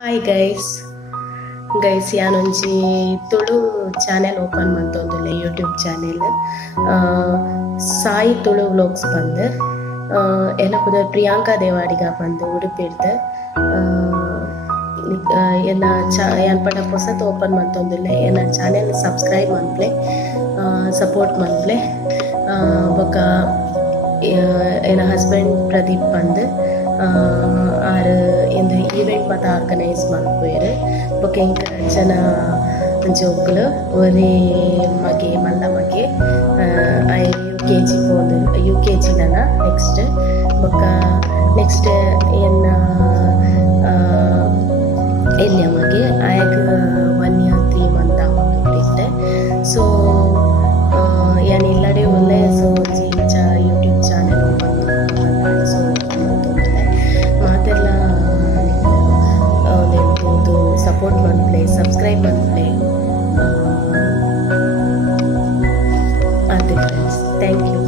Hi guys ಯಾನೊಂಜಿ Tulu channel open ಮಂತೊಂದುಲ್ಲೆ YouTube channel Sai Tulu vlogs ಪಂದ್ ಎನ್ನ ಪುದ ಪ್ರಿಯಾಂಕಾ ದೇವಾಡಿಗ ಪಂದ್ ಉಡುಪಿರ್ದ್ ಎನ್ನ ಯಾನ್ಪಡ ಹೊಸತು ಓಪನ್ ಮಂತೊಂದುಲ್ಲೆ ಎನ್ನ ಚಾನೆಲ್ ಸಬ್ಸ್ಕ್ರೈಬ್ ಮನ್ಪ್ಲೆ ಸಪೋರ್ಟ್ ಮನ್ಪ್ಲೆ ಬೊಕ ಎನ್ನ ಹಸ್ಬೆಂಡ್ ಪ್ರದೀಪ್ ಪಂದ್ ಆರು ಇಂದು ಈವೆಂಟ್ ಮತ್ತು ಆರ್ಗನೈಸ್ ಮಲ್ಪುವೆರ್ ಬೊಕ ಇಂಕ ಜನ ಜೋಕುಲು ಒರೇ ಮಗೆ ಮಲ್ಲ ಮಗೆ ಐ UKG ಪೋದು UKG ನನ ನೆಕ್ಸ್ಟ್ ಬೊಕ ನೆಕ್ಸ್ಟ್ ಎನ್ನ ಎಲ್ಯ ಮಗೆ ಆಯಕ್ 1 year 3 month ಆವೊಂದು ಬಿಟ್ಟೆ ಸೊ ಯಾನ್ ಇಲ್ಲಡೆ ಒಳ್ಳೆ ಸೊ ಇಂಚ ಯೂಟ್ಯೂಬ್ ಚಾನೆಲ್ ಓಪನ್ ಸೊ ಮಾತೆಲ್ಲ ನೆನ್ಪುದು ಸಪೋರ್ಟ್ ಮನ್ಪ್ಲೆ ಸಬ್ಸ್ಕ್ರೈಬ್ ಮನ್ಪ್ಲೆ ಆಯ್ತು ಫ್ರೆಂಡ್ಸ್ ಥ್ಯಾಂಕ್ ಯು.